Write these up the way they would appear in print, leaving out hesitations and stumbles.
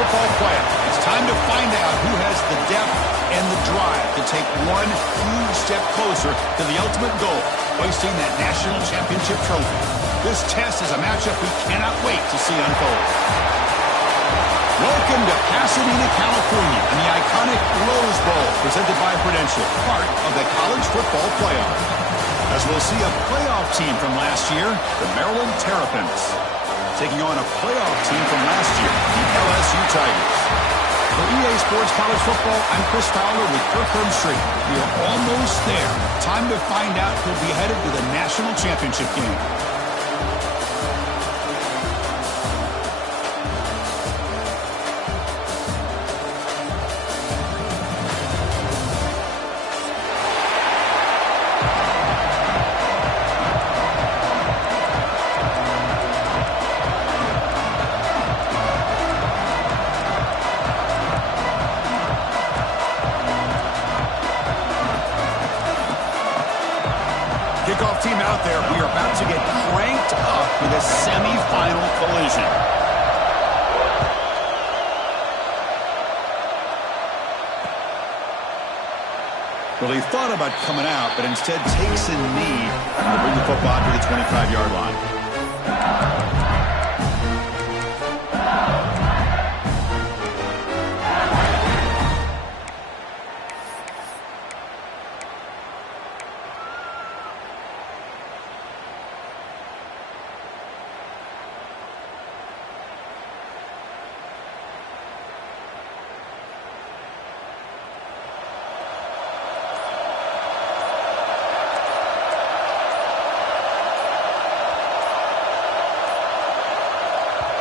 football playoff. It's time to find out who has the depth and the drive to take one huge step closer to the ultimate goal, hoisting that national championship trophy. This test is a matchup we cannot wait to see unfold. Welcome to Pasadena, California, and the iconic Rose Bowl, presented by Prudential, part of the college football playoff. As we'll see a playoff team from last year, the Maryland Terrapins, taking on a playoff team from last year, the LSU Tigers. For EA Sports College Football, I'm Chris Fowler with Kirk Herbstreit. We are almost there. Time to find out who'll be headed to the national championship game. Kickoff team out there. We are about to get cranked up with a semifinal collision. Well, he thought about coming out, but instead takes a knee to bring the football to the 25-yard line.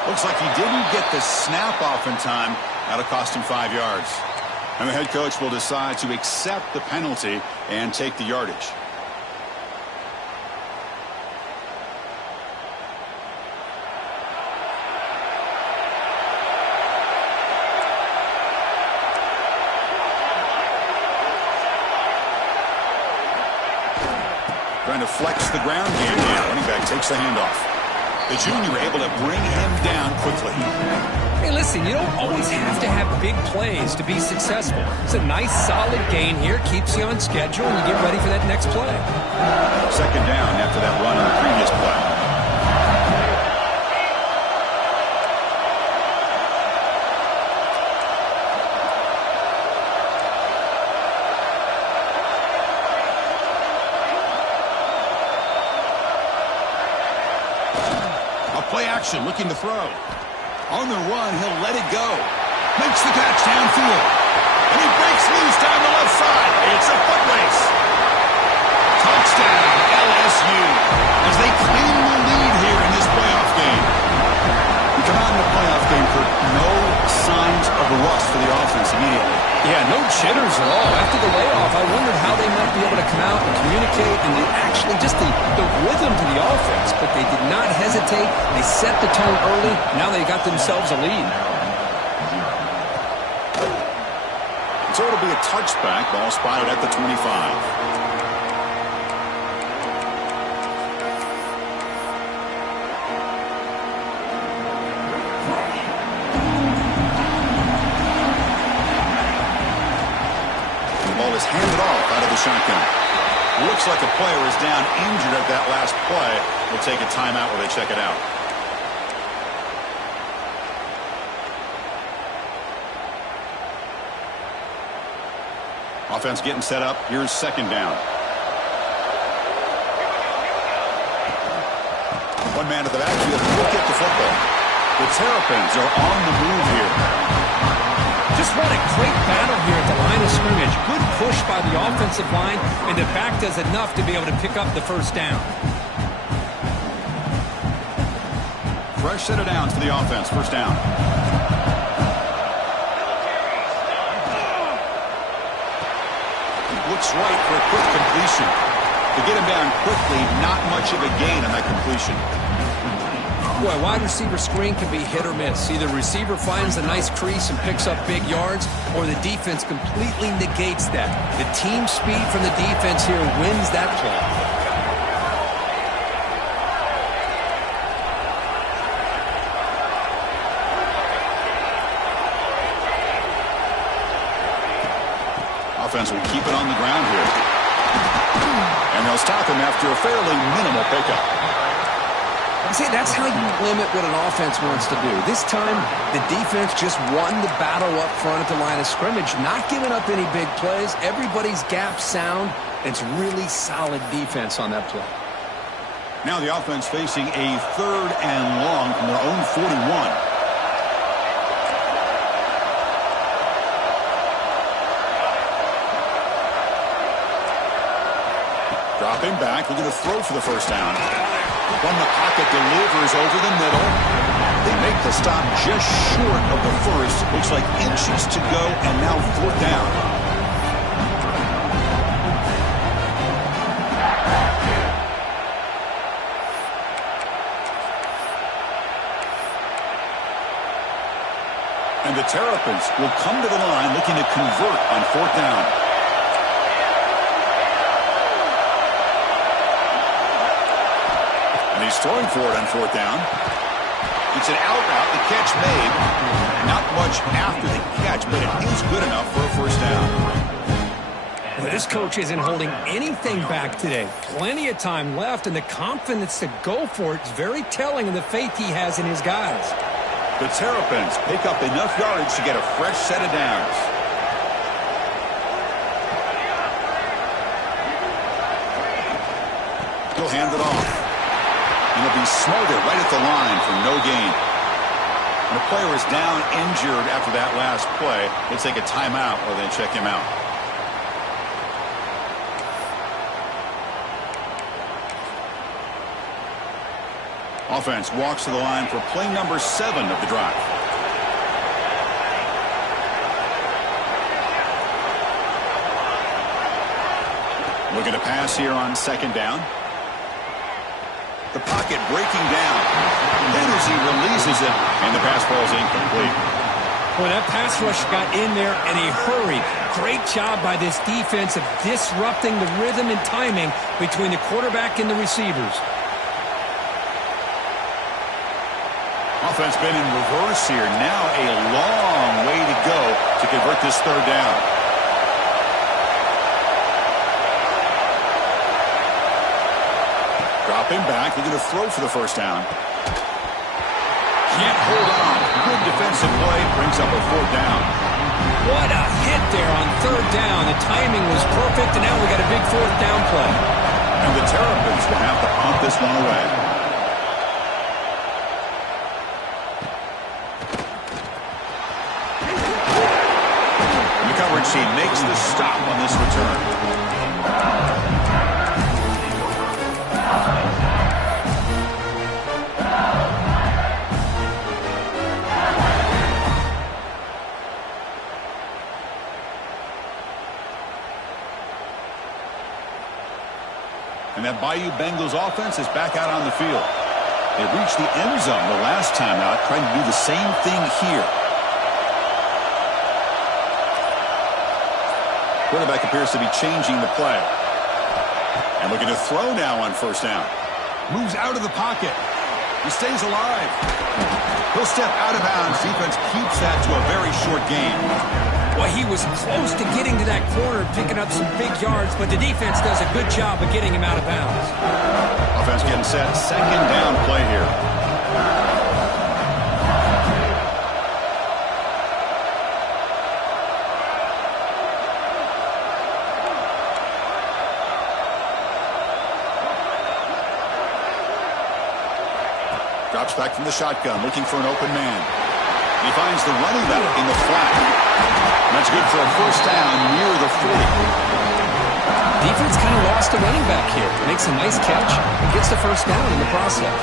Looks like he didn't get the snap off in time. That'll cost him 5 yards. And the head coach will decide to accept the penalty and take the yardage. Trying to flex the ground game here. Running back takes the handoff. The junior able to bring him down quickly. Hey, listen, you don't always have to have big plays to be successful. It's a nice, solid gain here. Keeps you on schedule, and you get ready for that next play. Second down after that run on the previous play. Play action, looking to throw. On the run, he'll let it go. Makes the catch downfield. And he breaks loose down the left side. It's a foot race. Touchdown, LSU, as they claim the lead here in this playoff game. We come out in the playoff game for no signs of rust for the offense immediately. Yeah, no jitters at all. After the layoff, I wondered how they might be able to come out and communicate and actually just the rhythm to the offense. But they did not hesitate. They set the tone early. Now they got themselves a lead. So it'll be a touchback. Ball spotted at the 25. Is handed off out of the shotgun. Looks like a player is down injured at that last play. We'll take a timeout while they check it out. Offense getting set up. Here's second down. One man to the backfield. We'll get the football. The Terrapins are on the move here. Just what a great battle here at the line of scrimmage. Good push by the offensive line, and the back does enough to be able to pick up the first down. Fresh set of downs for the offense. First down. Looks right for a quick completion. To get him down quickly, not much of a gain on that completion. Boy, wide receiver screen can be hit or miss. Either receiver finds a nice crease and picks up big yards, or the defense completely negates that. The team speed from the defense here wins that play. offense will keep it on the ground here. And they'll stop him after a fairly minimal pickup. See, that's how you limit what an offense wants to do. This time, the defense just won the battle up front at the line of scrimmage, not giving up any big plays. Everybody's gap sound. It's really solid defense on that play. Now the offense facing a 3rd and long from their own 41. Dropping back, looking to throw for the first down. From the pocket, delivers over the middle. They make the stop just short of the first. Looks like inches to go, and now 4th down. And the Terrapins will come to the line looking to convert on 4th down. And he's throwing for it on 4th down. It's an out route, the catch made. Not much after the catch, but it is good enough for a first down. Well, this coach isn't holding anything back today. Plenty of time left, and the confidence to go for it is very telling of the faith he has in his guys. The Terrapins pick up enough yardage to get a fresh set of downs. He'll hand it off. And he'll be smothered right at the line for no gain. And the player is down injured after that last play. They'll take a timeout or then check him out. Offense walks to the line for play number 7 of the drive. Looking to pass here on 2nd down. The pocket breaking down. Then as he releases it, and the pass ball is incomplete. Boy, that pass rush got in there in a hurry. Great job by this defense of disrupting the rhythm and timing between the quarterback and the receivers. Offense been in reverse here. Now a long way to go to convert this 3rd down. Dropping back, looking to throw for the first down. Can't hold on. Good defensive play, brings up a 4th down. What a hit there on 3rd down. The timing was perfect, and now we got a big 4th down play. And the Terrapins will have to punt this one away. He makes the stop on this return. And that Bayou Bengals offense is back out on the field. They reached the end zone the last time out, trying to do the same thing here. Quarterback appears to be changing the play. And looking to throw now on 1st down. Moves out of the pocket. He stays alive. He'll step out of bounds. Defense keeps that to a very short gain. Well, he was close to getting to that corner, picking up some big yards, but the defense does a good job of getting him out of bounds. Offense getting set. 2nd down play here. Drops back from the shotgun, looking for an open man. He finds the running back in the flat. That's good for a first down near the 40. Defense kind of lost a running back here. Makes a nice catch and gets the first down in the process.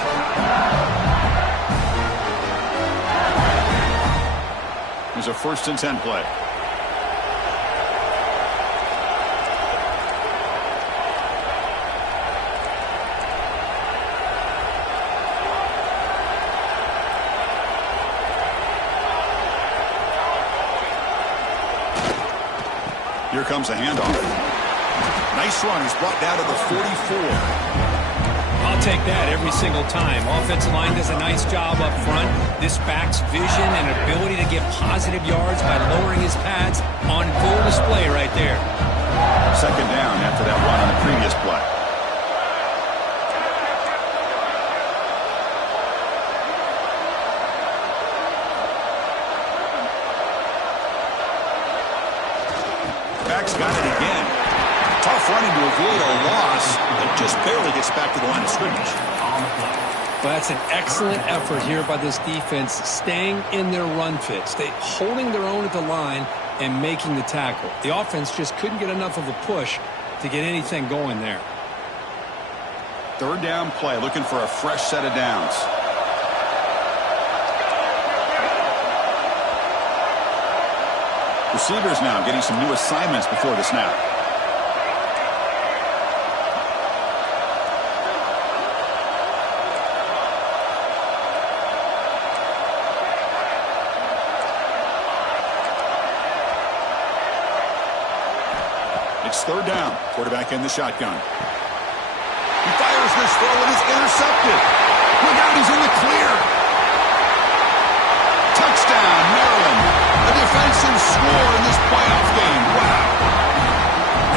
Here's a 1st and 10 play. Here comes a handoff. Nice run. He's brought down to the 44. I'll take that every single time. Offensive line does a nice job up front. This back's vision and ability to get positive yards by lowering his pads on full display right there. Second down after that run on the previous play. Back's got it again. Tough running to avoid a loss, and just barely gets back to the line of scrimmage. Well, that's an excellent effort here by this defense, staying in their run fit, holding their own at the line and making the tackle. The offense just couldn't get enough of a push to get anything going there. Third down play, looking for a fresh set of downs. Receivers now getting some new assignments before the snap. It's third down. Quarterback in the shotgun. He fires this throw and it's intercepted. Look out, he's in the clear. Touchdown, Maryland. A defensive score in this playoff game. Wow.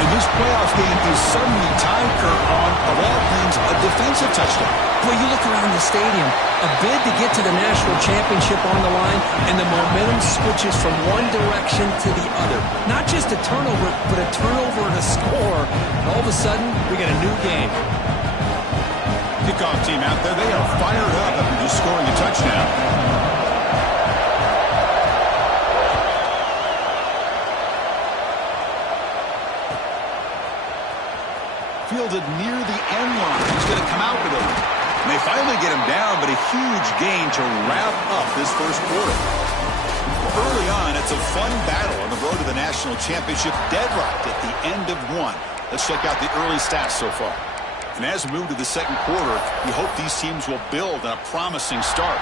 And this playoff game is suddenly tied, Kurt, on, of all things, a defensive touchdown. Boy, you look around the stadium, a bid to get to the national championship on the line, and the momentum switches from one direction to the other. Not just a turnover, but a turnover and a score. And all of a sudden, we got a new game. Kickoff team out there, they are fired up after just scoring a touchdown. Fielded near the end line. He's going to come out with it. And they finally get him down, but a huge gain to wrap up this first quarter. Early on, it's a fun battle on the road to the national championship, deadlocked at the end of one. Let's check out the early stats so far. And as we move to the second quarter, we hope these teams will build on a promising start.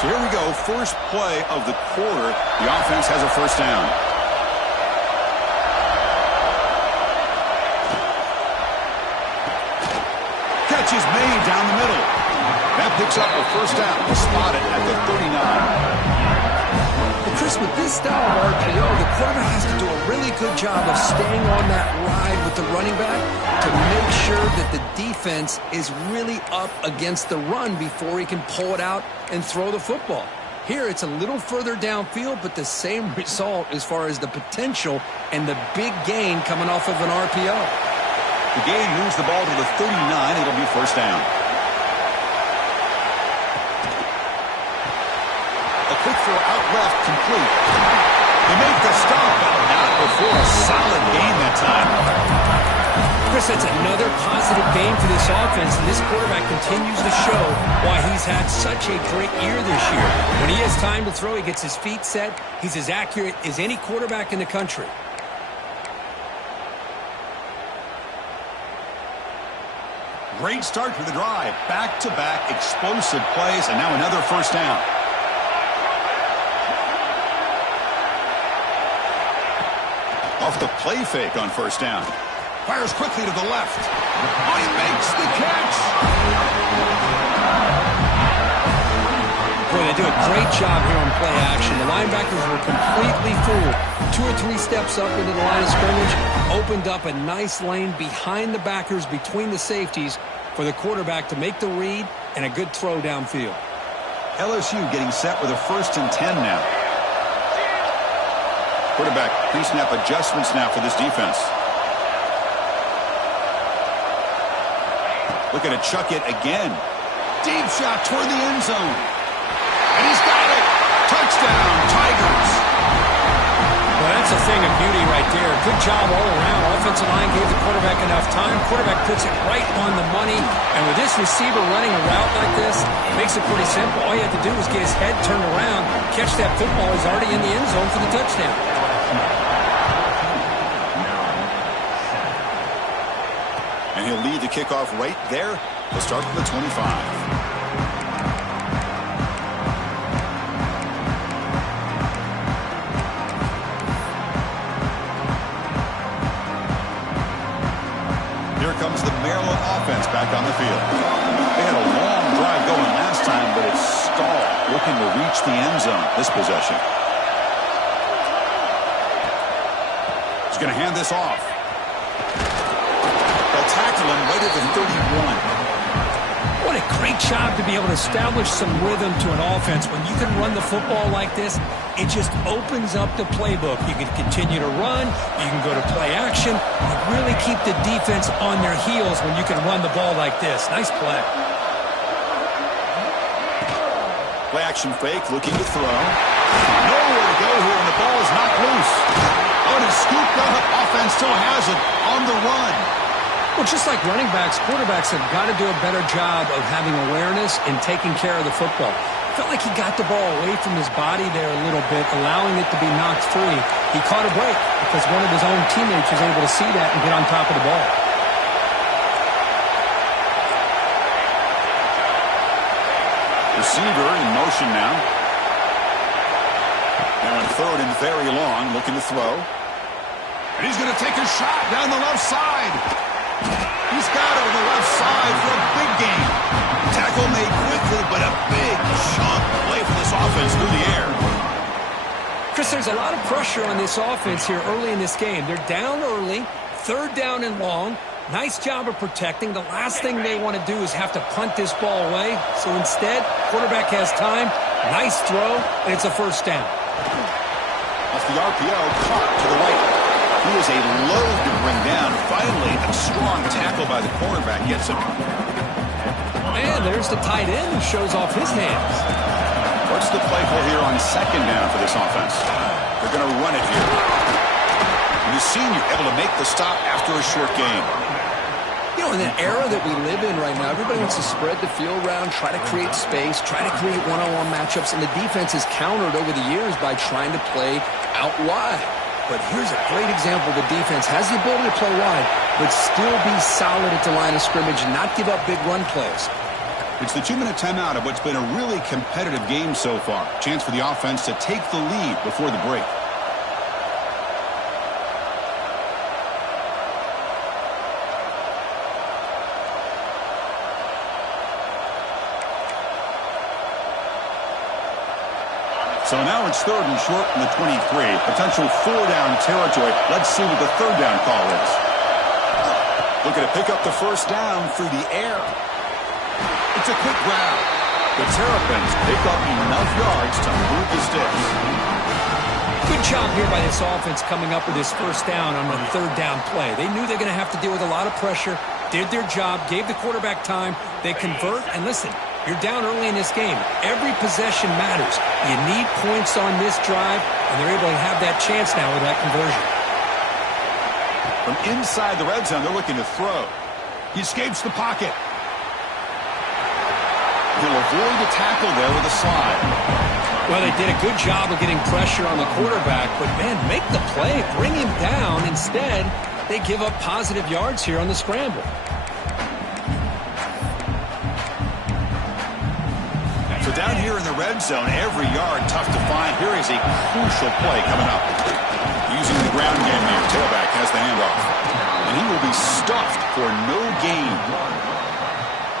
So here we go, first play of the quarter. The offense has a first down. Catch is made down the middle. That picks up a first down. Spotted at the 39. Well, Chris, with this style of RPO, the quarterback has to do a really good job of staying on that ride with the running back to make sure that the defense is really up against the run before he can pull it out and throw the football. Here, it's a little further downfield, but the same result as far as the potential and the big gain coming off of an RPO. The gain moves the ball to the 39. It'll be first down. A quick throw out left, complete. They make the stop, but not before a solid gain that time. Chris, that's another positive game for this offense, and this quarterback continues to show why he's had such a great year this year. When he has time to throw, he gets his feet set. He's as accurate as any quarterback in the country. Great start for the drive. Back-to-back explosive plays, and now another first down. Off the play fake on first down. Fires quickly to the left. Oh, he makes the catch. Boy, they do a great job here on play action. The linebackers were completely fooled. 2 or 3 steps up into the line of scrimmage, opened up a nice lane behind the backers, between the safeties, for the quarterback to make the read and a good throw downfield. LSU getting set with a 1st and 10 now. Quarterback pre-snap adjustments now for this defense. Looking to chuck it again. Deep shot toward the end zone. And he's got it. Touchdown, Tigers. Well, that's a thing of beauty right there. Good job all around. Offensive line gave the quarterback enough time. Quarterback puts it right on the money. And with this receiver running a route like this, it makes it pretty simple. All you have to do is get his head turned around, catch that football. He's already in the end zone for the touchdown. And he'll lead the kickoff right there. He'll start from the 25. Here comes the Maryland offense back on the field. They had a long drive going last time. looking to reach the end zone this possession. He's going to hand this off. They'll tackle him right at the 31. What a great job to be able to establish some rhythm to an offense. When you can run the football like this, it just opens up the playbook. You can continue to run. You can go to play action. You really keep the defense on their heels when you can run the ball like this. Nice play. Play action fake, looking to throw. Nowhere to go here, and the ball is knocked loose. Oh, and it's scooped up. Offense still has it on the run. Well, just like running backs, quarterbacks have got to do a better job of having awareness and taking care of the football. Felt like he got the ball away from his body there a little bit, allowing it to be knocked free. He caught a break because one of his own teammates was able to see that and get on top of the ball. Receiver in motion now. Now in third and very long, looking to throw. And he's going to take a shot down the left side. He's got it on the left side for a big gain. Tackle made quickly, but a big chunk play for this offense through the air. Chris, there's a lot of pressure on this offense here early in this game. They're down early, third down and long. Nice job of protecting. The last thing they want to do is have to punt this ball away. So instead, quarterback has time. Nice throw, and it's a first down. Off the RPO, caught to the right. He is a load to bring down. Finally, a strong tackle by the cornerback gets him. And there's the tight end who shows off his hands. What's the play call here on second down for this offense? They're going to run it here. And the senior able to make the stop after a short game. You know, in the era that we live in right now, everybody wants to spread the field around, try to create space, try to create one-on-one matchups, and the defense has countered over the years by trying to play out wide. But here's a great example. The defense has the ability to play wide, but still be solid at the line of scrimmage and not give up big run plays. It's the 2-minute timeout of what's been a really competitive game so far. Chance for the offense to take the lead before the break. So now it's third and short from the 23. Potential four-down territory. Let's see what the third down call is. Looking to pick up the first down through the air. It's a quick grab. The Terrapins pick up enough yards to move the sticks. Good job here by this offense coming up with this first down on the third down play. They knew they're going to have to deal with a lot of pressure, did their job, gave the quarterback time. They convert, and listen, you're down early in this game. Every possession matters. You need points on this drive, and they're able to have that chance now with that conversion. From inside the red zone, they're looking to throw. He escapes the pocket. He'll avoid the tackle there with a slide. Well, they did a good job of getting pressure on the quarterback, but, man, make the play. Bring him down. Instead, they give up positive yards here on the scramble. So down here in the red zone, every yard tough to find. Here is a crucial play coming up. Using the ground game here. Tailback has the handoff. And he will be stuffed for no gain.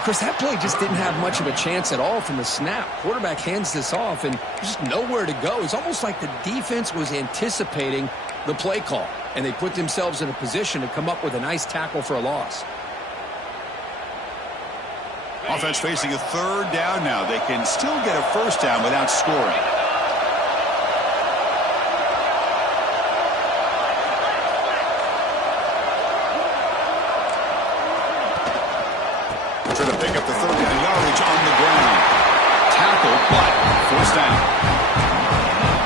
Chris, that play just didn't have much of a chance at all from the snap. Quarterback hands this off and just nowhere to go. It's almost like the defense was anticipating the play call, and they put themselves in a position to come up with a nice tackle for a loss. Offense facing a third down now. They can still get a first down without scoring. Trying to pick up the third down yardage on the ground. Tackle, but first down.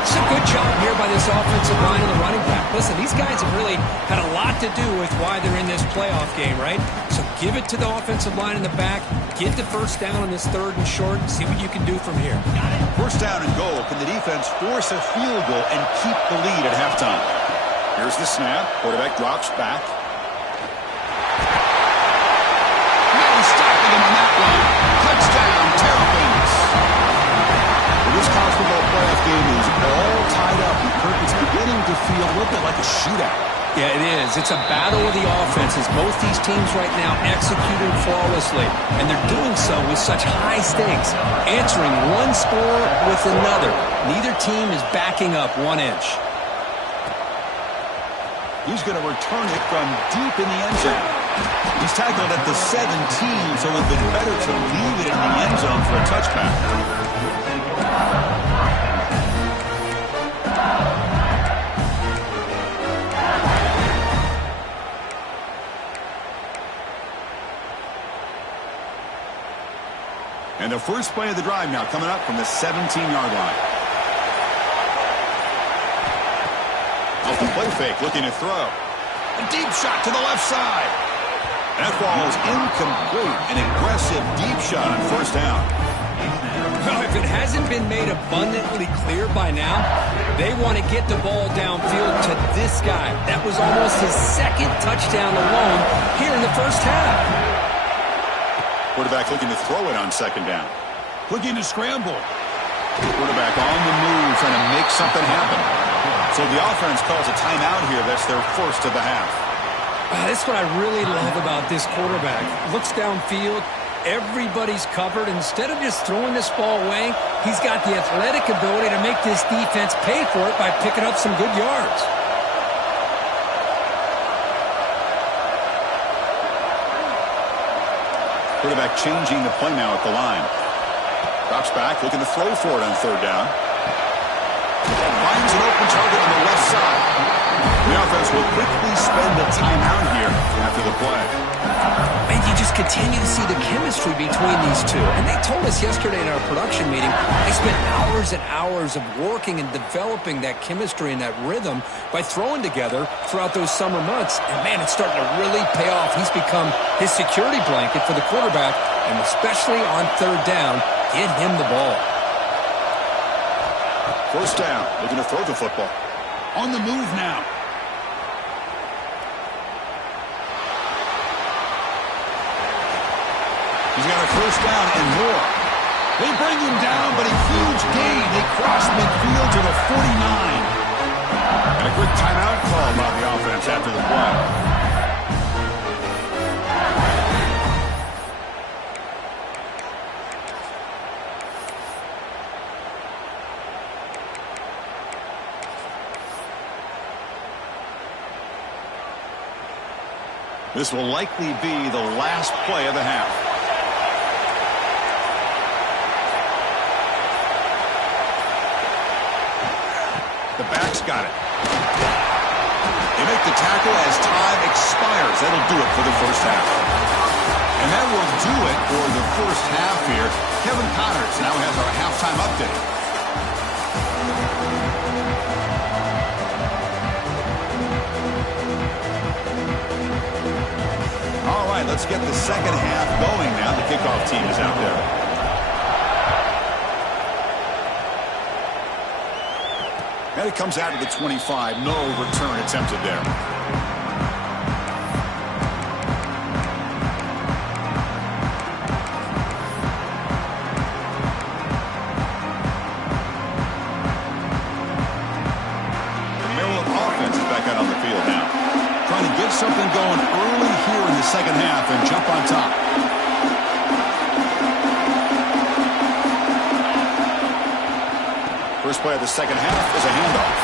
It's a good job here by this offensive line and the running back. Listen, these guys have really had a lot to do with why they're in this playoff game, right? So give it to the offensive line in the back. Get the first down on this third and short. See what you can do from here. First down and goal. Can the defense force a field goal and keep the lead at halftime? Here's the snap. Quarterback drops back. Stopping him on that one. Touchdown, Terrapins. This college football playoff game is all tied up. And Kirk, it's beginning to feel a little bit like a shootout. Yeah, it is. It's a battle of the offenses. Both these teams right now executing flawlessly, and they're doing so with such high stakes, answering one score with another. Neither team is backing up 1 inch. He's going to return it from deep in the end zone. He's tackled at the 17, so it would have been better to leave it in the end zone for a touchback. And the first play of the drive now coming up from the 17-yard line. Off the play fake, looking to throw. A deep shot to the left side. That ball is incomplete. An aggressive deep shot on first down. Well, if it hasn't been made abundantly clear by now, they want to get the ball downfield to this guy. That was almost his second touchdown alone here in the first half. Quarterback looking to throw it on second down. Looking to scramble. Quarterback on the move, trying to make something happen. So the offense calls a timeout here. That's their first of the half. That's what I really love about this quarterback. Looks downfield. Everybody's covered. Instead of just throwing this ball away, he's got the athletic ability to make this defense pay for it by picking up some good yards. Quarterback changing the play now at the line. Drops back, looking to throw for it on third down. Finds an open target on the left side. The offense will quickly spend a timeout here after the play. And you just continue to see the chemistry between these two. And they told us yesterday in our production meeting, they spent hours and hours of working and developing that chemistry and that rhythm by throwing together throughout those summer months. And, man, it's starting to really pay off. He's become his security blanket for the quarterback, and especially on third down, get him the ball. First down, looking to throw the football. On the move now. He's got a first down and more. They bring him down, but a huge gain. They cross midfield to the 49. And a quick timeout call by the offense after the play. This will likely be the last play of the half. The back's got it. They make the tackle as time expires. That'll do it for the first half. And that will do it for the first half here. Kevin Connors now has our halftime update. All right, let's get the second half going now. The kickoff team is out there. And it comes out to the 25. No return attempted there. The Maryland offense is back out on the field now. Trying to get something going early here in the second half and jump on top. First play of the second half is a handoff.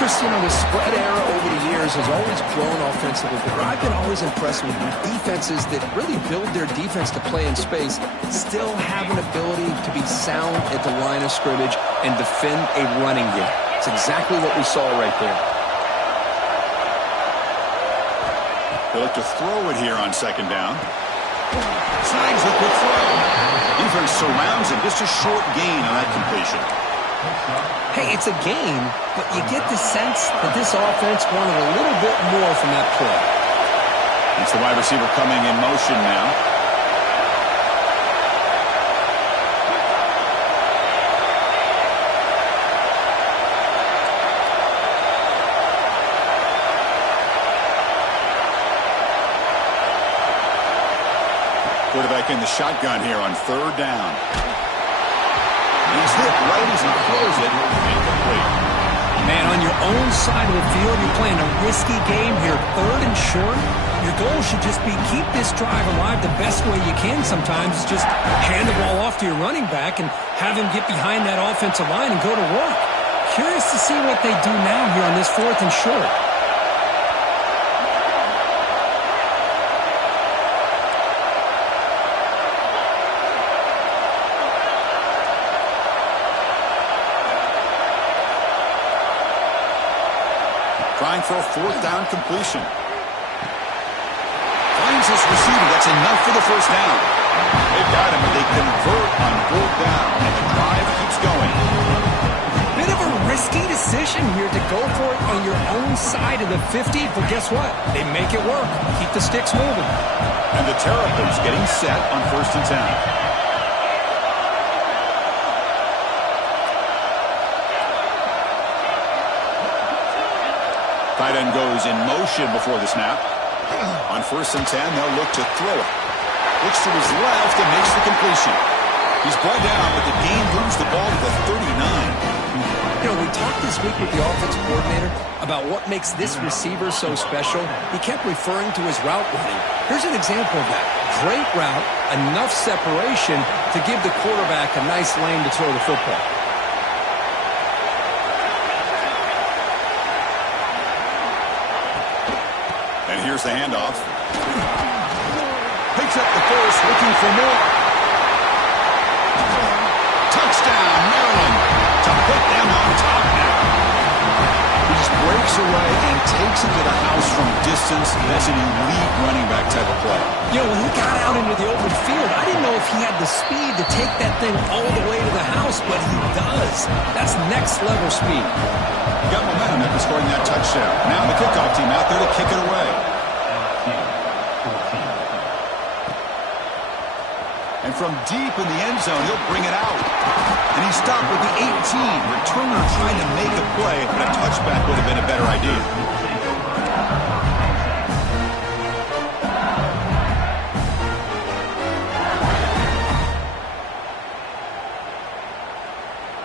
Chris, you know, the spread era over the years has always grown offensively, but I've been always impressed with defenses that really build their defense to play in space, still have an ability to be sound at the line of scrimmage and defend a running game. It's exactly what we saw right there. They look to throw it here on second down. Snags a quick throw. Defense surrounds him. Just a short gain on that completion. Hey, it's a game, but you get the sense that this offense wanted a little bit more from that play. It's the wide receiver coming in motion now. Quarterback in the shotgun here on third down. He's hit right as he throws it. Incomplete. Man, on your own side of the field, you're playing a risky game here, 3rd and short. Your goal should just be keep this drive alive the best way you can sometimes. Is just hand the ball off to your running back and have him get behind that offensive line and go to work. Curious to see what they do now here on this 4th and short. Trying for a 4th down completion. Finds his receiver. That's enough for the 1st down. They've got him, and they convert on 4th down, and the drive keeps going. Bit of a risky decision here to go for it on your own side of the 50, but guess what? They make it work. Keep the sticks moving. And the Terrapins getting set on 1st and 10. Tight end goes in motion before the snap. On 1st and 10, they'll look to throw it. Looks to his left and makes the completion. He's brought down, but the game moves the ball to the 39. You know, we talked this week with the offensive coordinator about what makes this receiver so special. He kept referring to his route running. Here's an example of that. Great route, enough separation to give the quarterback a nice lane to throw the football. And here's the handoff. Picks up the first, looking for more. Touchdown, Maryland, to put them on top now. He just breaks away and takes it to the house from distance. That's an elite running back type of play. You know, when he got out into the open field, I didn't know if he had the speed to take that thing all the way to the house, but he does. That's next level speed. Got momentum after scoring that touchdown. Now the kickoff team out there to kick it away. And from deep in the end zone, he'll bring it out. And he stopped with the 18. Returner trying to make a play, but a touchback would have been a better idea.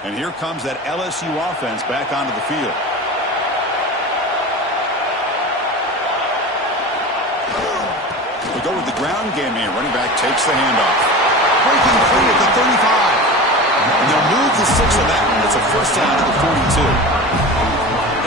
And here comes that LSU offense back onto the field. We go with the ground game here. Running back takes the handoff. Breaking free at the 35. And they'll move the 6 of that. It's a 1st down to the 42.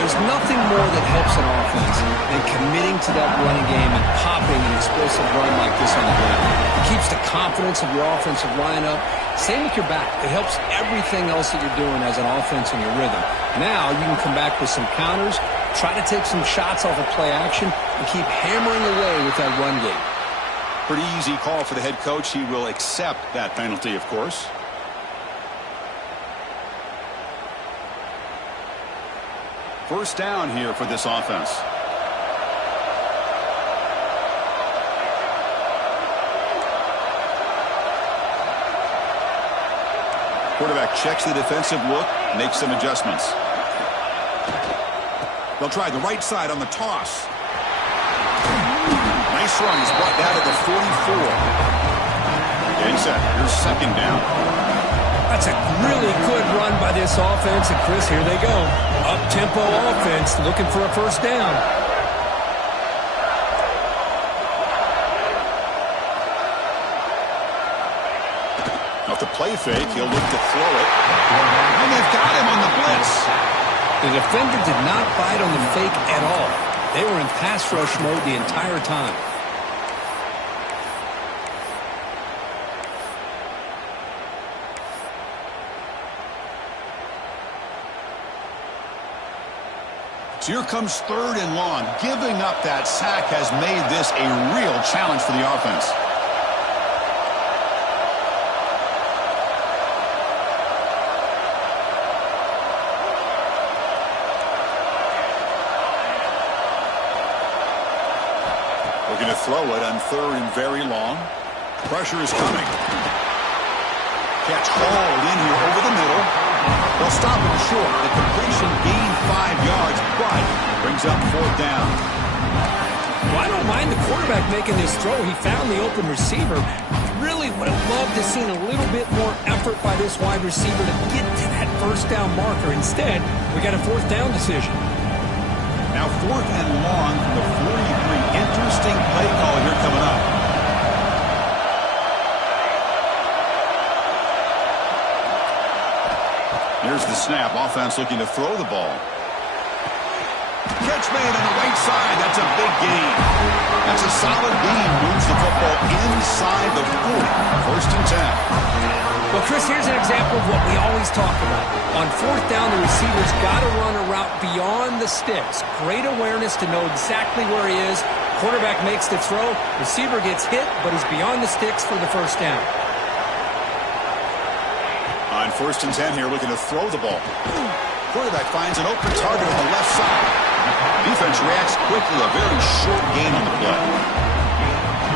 There's nothing more that helps an offense than committing to that running game and popping an explosive run like this on the ground. It keeps the confidence of your offensive lineup. Same with your back. It helps everything else that you're doing as an offense in your rhythm. Now you can come back with some counters, try to take some shots off of play action, and keep hammering away with that run game. Pretty easy call for the head coach. He will accept that penalty, of course. First down here for this offense. Quarterback checks the defensive look, makes some adjustments. They'll try the right side on the toss. Nice run. He's brought down to the 44. Getting set. Here's 2nd down. That's a really good run by this offense. And, Chris, here they go. Up-tempo offense looking for a 1st down. Off the play fake, he'll look to throw it. And they've got him on the blitz. The defender did not bite on the fake at all. They were in pass rush mode the entire time. So here comes 3rd and long. Giving up that sack has made this a real challenge for the offense. Looking to throw it on 3rd and very long. Pressure is coming. Catch hauled in here over the middle. They'll stop it short. The completion gained 5 yards, but brings up 4th down. Well, I don't mind the quarterback making this throw. He found the open receiver. Really really would have loved to see a little bit more effort by this wide receiver to get to that first down marker. Instead, we got a fourth down decision. Now 4th and long from the 43. Interesting play call here coming up. Here's the snap. Offense looking to throw the ball. Catch made on the right side. That's a big gain. That's a solid gain. Moves the football inside the 40. 1st and 10. Well, Chris, here's an example of what we always talk about. On 4th down, the receiver's got to run a route beyond the sticks. Great awareness to know exactly where he is. Quarterback makes the throw. Receiver gets hit, but is beyond the sticks for the first down. On 1st and 10 here, looking to throw the ball. Quarterback finds an open target on the left side. Defense reacts quickly. A very short gain on the play.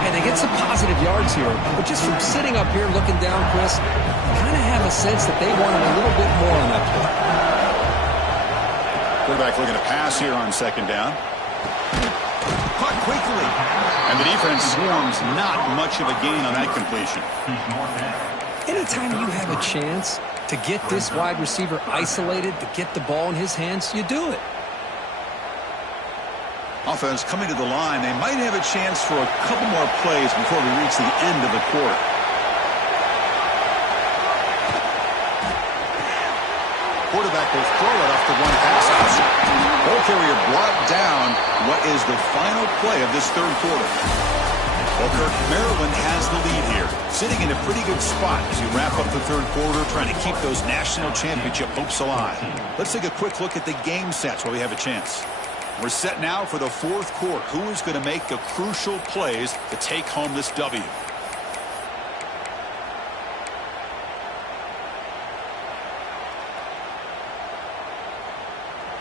And they get some positive yards here, but just from sitting up here looking down, Chris, I kind of have a sense that they wanted a little bit more on that play. Quarterback looking to pass here on 2nd down. Caught quickly. And the defense swarms. Not much of a gain on that completion. Anytime you have a chance to get this wide receiver isolated, to get the ball in his hands, you do it. Offense coming to the line. They might have a chance for a couple more plays before we reach the end of the quarter. Quarterback will throw it off the one pass option. Ball carrier brought down. What is the final play of this 3rd quarter? Well, Kirk, Maryland has the lead here, sitting in a pretty good spot as you wrap up the 3rd quarter, trying to keep those national championship hopes alive. Let's take a quick look at the game sets while we have a chance. We're set now for the 4th quarter. Who is going to make the crucial plays to take home this W?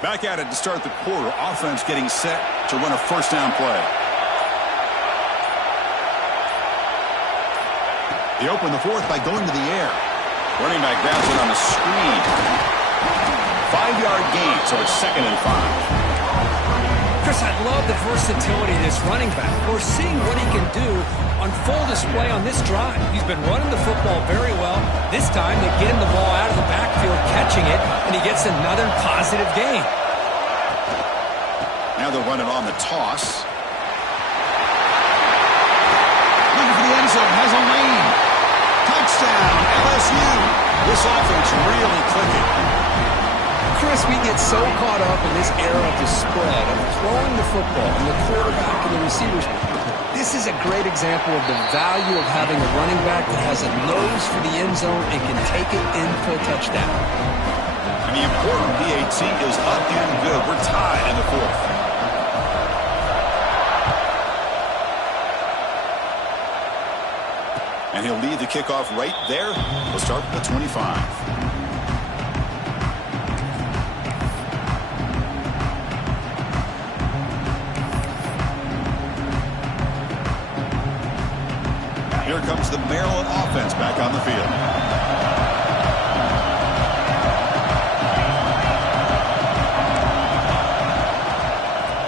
Back at it to start the quarter. Offense getting set to run a 1st down play. They open the 4th by going to the air. Running back grabs it on the screen. 5-yard gain, so it's 2nd and 5. Chris, I love the versatility of this running back. We're seeing what he can do on full display on this drive. He's been running the football very well. This time they get him the ball out of the backfield, catching it, and he gets another positive gain. Now they'll run it on the toss. Looking for the end zone, has a lane. Touchdown, LSU. This offense really clicking. Chris, we get so caught up in this era of the spread, of throwing the football, and the quarterback and the receivers. This is a great example of the value of having a running back that has a nose for the end zone and can take it in for a touchdown. And the important PAT is up and good. We're tied in the 4th. And he'll lead the kickoff right there. We'll start with the 25. Here comes the Maryland offense back on the field.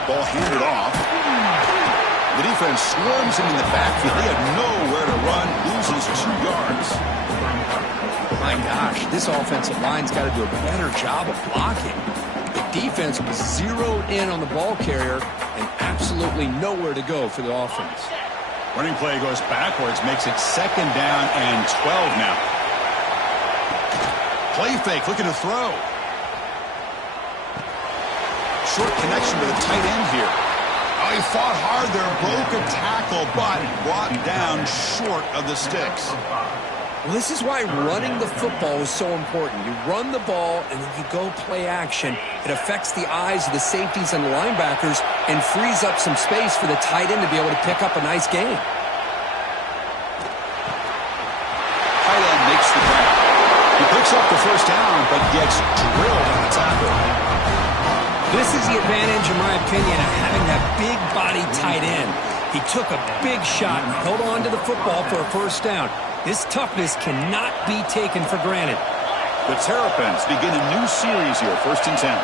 Ball handed off. The defense swarms him in the backfield. They had nowhere to run. Loses 2 yards. My gosh, this offensive line's got to do a better job of blocking. The defense was zeroed in on the ball carrier and absolutely nowhere to go for the offense. Running play goes backwards, makes it 2nd down and 12 now. Play fake, looking to throw. Short connection to the tight end here. Oh, he fought hard there, broke a tackle, but brought down short of the sticks. Well, this is why running the football is so important. You run the ball, and then you go play action. It affects the eyes of the safeties and the linebackers and frees up some space for the tight end to be able to pick up a nice gain. Tight end makes the grab. He picks up the 1st down, but gets drilled on the tackle. This is the advantage, in my opinion, of having that big body tight end. He took a big shot and held on to the football for a 1st down. This toughness cannot be taken for granted. The Terrapins begin a new series here, 1st and 10.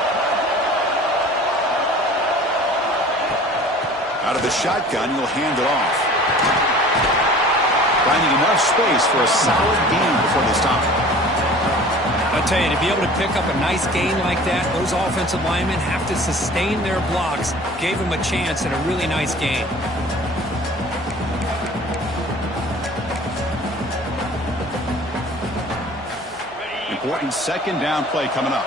Out of the shotgun, he'll hand it off. finding enough space for a solid gain before they stop. I'll tell you, to be able to pick up a nice gain like that, those offensive linemen have to sustain their blocks. Gave them a chance and a really nice gain. Important second down play coming up.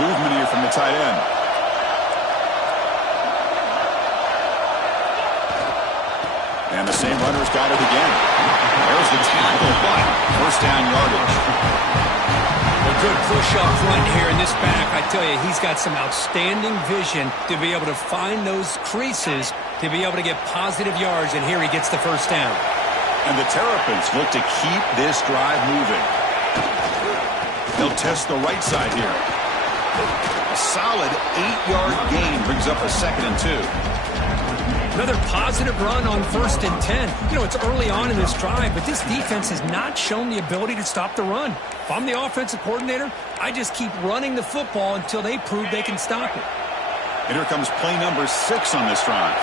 Movement here from the tight end. And the same runner's got it again. There's the tackle, but first down yardage. A good push up front here in this back. I tell you, he's got some outstanding vision to be able to find those creases, to be able to get positive yards, and here he gets the first down. And the Terrapins look to keep this drive moving. They'll test the right side here. A solid 8-yard gain brings up a 2nd and 2. Another positive run on 1st and 10. You know, it's early on in this drive, but this defense has not shown the ability to stop the run. If I'm the offensive coordinator, I just keep running the football until they prove they can stop it. And here comes play number 6 on this drive.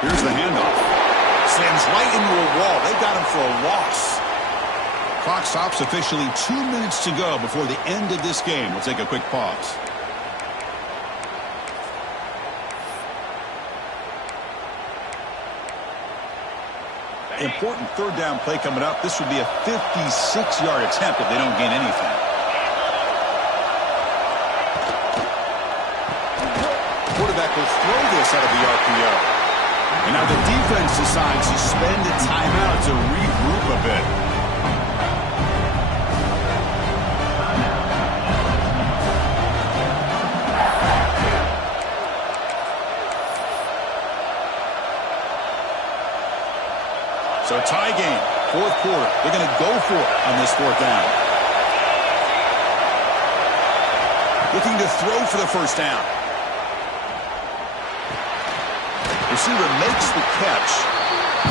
Here's the handoff. Sends right into a wall. They got him for a loss. Clock stops officially 2 minutes to go before the end of this game. We'll take a quick pause. Important third down play coming up. This would be a 56-yard attempt if they don't gain anything. Quarterback will throw this out of the RPO. And now the defense decides to spend a timeout to regroup a bit. So a tie game, 4th quarter. They're going to go for it on this 4th down. Looking to throw for the first down. Receiver makes the catch.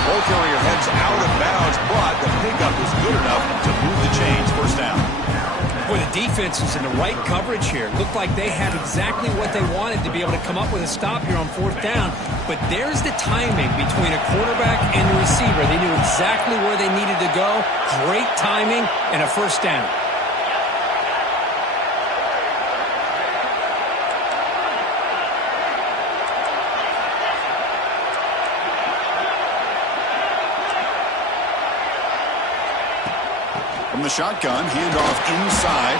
Ball carrier heads out of bounds, but the pickup is good enough to move the chains. First down. Boy, the defense is in the right coverage here. Looked like they had exactly what they wanted to be able to come up with a stop here on 4th down. But there's the timing between a quarterback and the receiver. They knew exactly where they needed to go. Great timing and a first down. From the shotgun, handoff inside.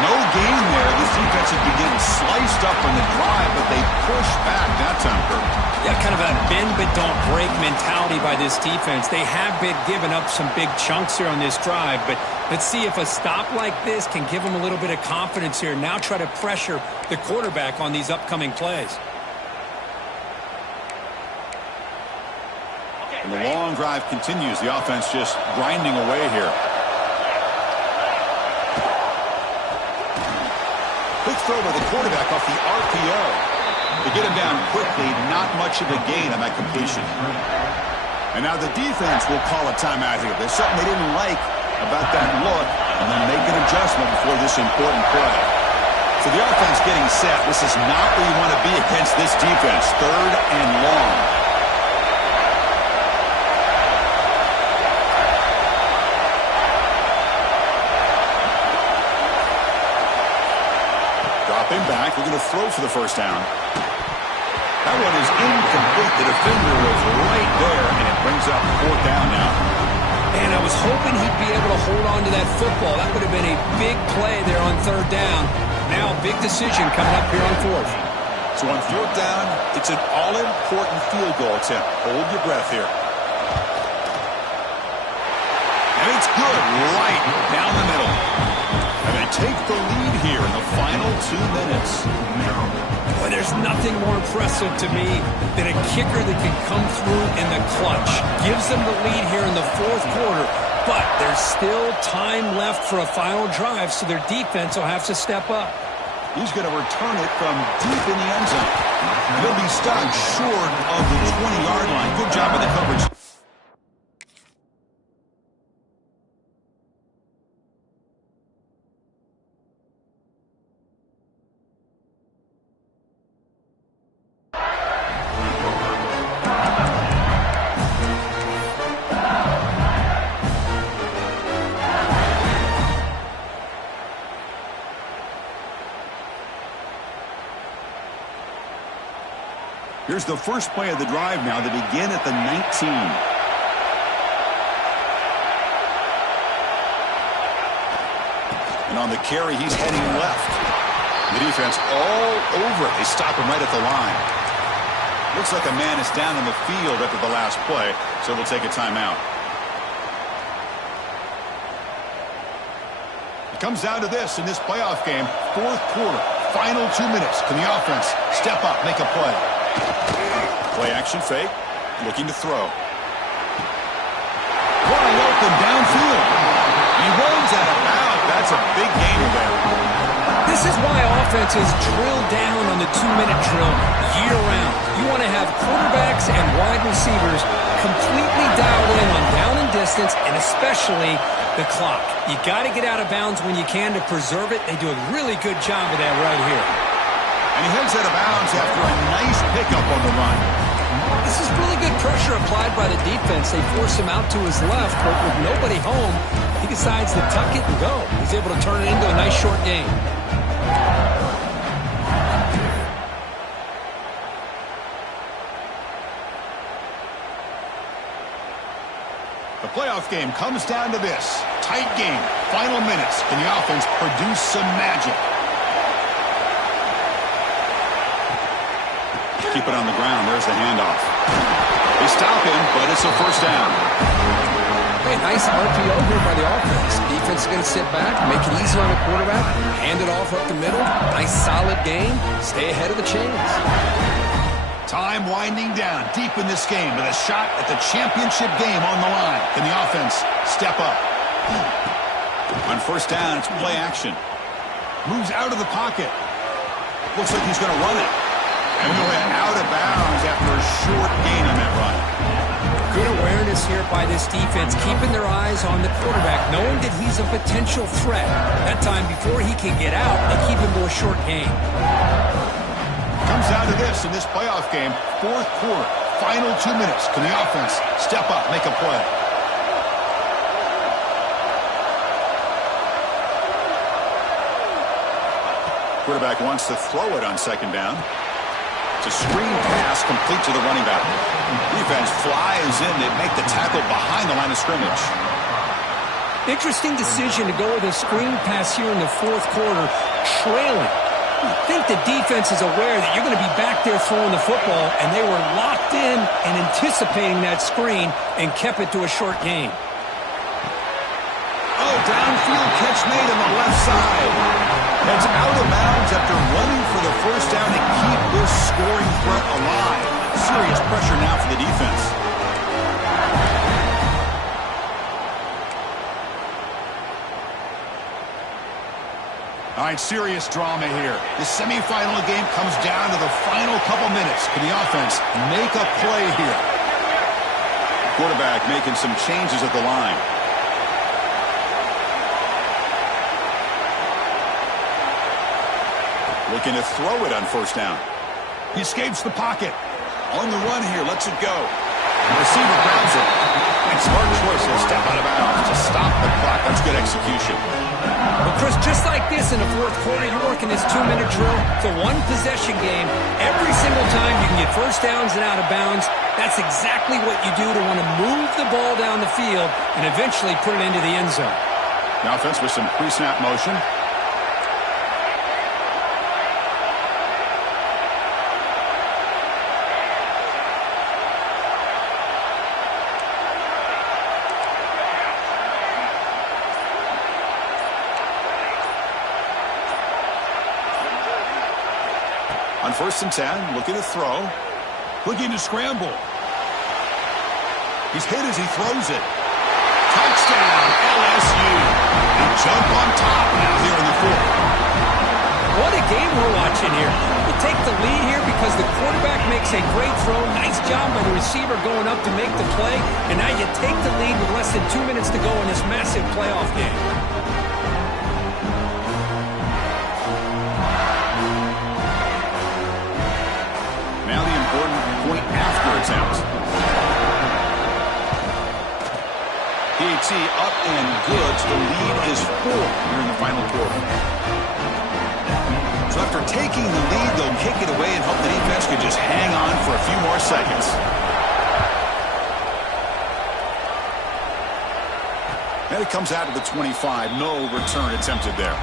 No gain there. This defense has been getting sliced up on the drive, but they push back that time, Kirk. Yeah, kind of a bend but don't break mentality by this defense. They have been giving up some big chunks here on this drive, but let's see if a stop like this can give them a little bit of confidence here. Now try to pressure the quarterback on these upcoming plays. And the long drive continues. The offense just grinding away here. Quick throw by the quarterback off the RPO. To get him down quickly, not much of a gain on that completion. And now the defense will call a timeout here. There's something they didn't like about that look, and then make an adjustment before this important play. So the offense getting set. This is not where you want to be against this defense. 3rd and long. Dropping back, we're going to throw for the first down. That one is incomplete. The defender was right there, and it brings up 4th down now. And I was hoping he'd be able to hold on to that football. That would have been a big play there on 3rd down. Now a big decision coming up here on 4th. So on 4th down, it's an all-important field goal attempt. Hold your breath here. And it's good, right down the middle. And they take the lead here in the final 2 minutes. Boy, there's nothing more impressive to me than a kicker that can come through in the clutch. Gives them the lead here in the 4th quarter, but there's still time left for a final drive, so their defense will have to step up. He's going to return it from deep in the end zone. He'll be stuck short of the 20-yard line. Good job of the coverage. Here's the first play of the drive now. They begin at the 19. And on the carry, he's heading left. The defense all over it. They stop him right at the line. Looks like a man is down in the field after the last play, so they'll take a timeout. It comes down to this in this playoff game. Fourth quarter, final 2 minutes. Can the offense step up, make a play? Play action fake, looking to throw. Wide open downfield. He runs out of bounds. That's a big gain there. This is why offenses drill down on the 2-minute drill year-round. You want to have quarterbacks and wide receivers completely dialed in on down and distance, and especially the clock. You got to get out of bounds when you can to preserve it. They do a really good job of that right here. And he heads out of bounds after a nice pickup on the run. This is really good pressure applied by the defense. They force him out to his left, but with nobody home, he decides to tuck it and go. He's able to turn it into a nice short game. The playoff game comes down to this. Tight game. Final minutes. Can the offense produce some magic? Keep it on the ground. There's the handoff. They stop him, but it's a first down. Hey, nice RPO here by the offense. Defense is going to sit back, make it easy on the quarterback, hand it off up the middle. Nice solid game. Stay ahead of the chains. Time winding down deep in this game with a shot at the championship game on the line. Can the offense step up? On first down, it's play action. Moves out of the pocket. Looks like he's going to run it. And he went out of bounds after a short gain on that run. Good awareness here by this defense, keeping their eyes on the quarterback, knowing that he's a potential threat. That time, before he can get out, they keep him to a short gain. Comes down to this in this playoff game. Fourth quarter, final 2 minutes. Can the offense step up, make a play? Quarterback wants to throw it on second down. It's a screen pass complete to the running back. Defense flies in. They make the tackle behind the line of scrimmage. Interesting decision to go with a screen pass here in the fourth quarter, trailing. I think the defense is aware that you're going to be back there throwing the football, and they were locked in and anticipating that screen and kept it to a short gain. Oh, downfield catch made on the left side. It's out of bounds after running for the first down to keep this scoring threat alive. Serious pressure now for the defense. All right, serious drama here. The semifinal game comes down to the final couple minutes. Can the offense make a play here? Quarterback making some changes at the line. Looking to throw it on first down. He escapes the pocket. On the run here, lets it go. The receiver grabs it. And smart choice. He'll step out of bounds to stop the clock. That's good execution. Well, Chris, just like this in the fourth quarter, you're working this 2-minute drill. It's a one-possession game. Every single time you can get first downs and out of bounds, that's exactly what you do to want to move the ball down the field and eventually put it into the end zone. The offense with some pre-snap motion. On 1st and 10, looking to throw. Looking to scramble. He's hit as he throws it. Touchdown, LSU. They jump on top now here in the fourth. What a game we're watching here. You take the lead here because the quarterback makes a great throw. Nice job by the receiver going up to make the play. And now you take the lead with less than 2 minutes to go in this massive playoff game. Now the important point after attempt. PAT up and good. So the lead is 4 here in the final quarter. So after taking the lead, they'll kick it away and hope the defense could just hang on for a few more seconds. And it comes out of the 25. No return attempted there.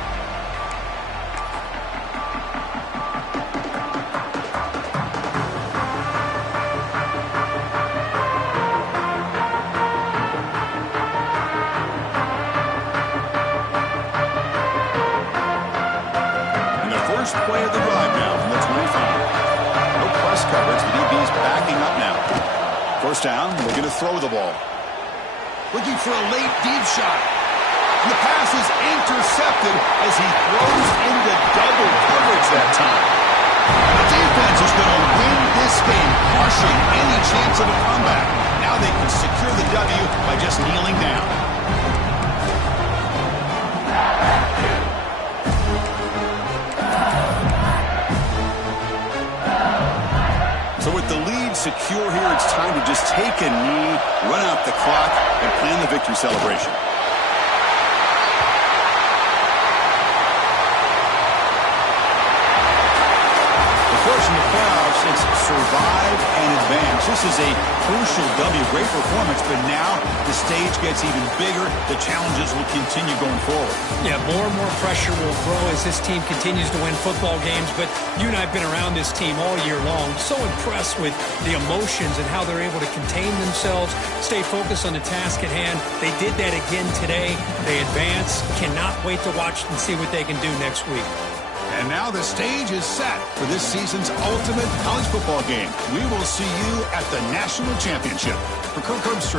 First play of the drive now from the 25. No press coverage. The DB's backing up now. First down, looking to throw the ball. Looking for a late deep shot. And the pass is intercepted as he throws into double coverage that time. The defense is going to win this game, crushing any chance of a comeback. Now they can secure the W by just kneeling down. So with the lead secure here, it's time to just take a knee, run out the clock, and plan the victory celebration. Of course, in the playoffs, it's survive and advance. This is a crucial W. Great performance, but now the stage gets even bigger. The challenges will continue going forward. Yeah, more and more pressure will grow as this team continues to win football games, but you and I have been around this team all year long. So impressed with the emotions and how they're able to contain themselves, stay focused on the task at hand. They did that again today. They advance. Cannot wait to watch and see what they can do next week. And now the stage is set for this season's ultimate college football game. We will see you at the National Championship. For Kirk Herbstreit.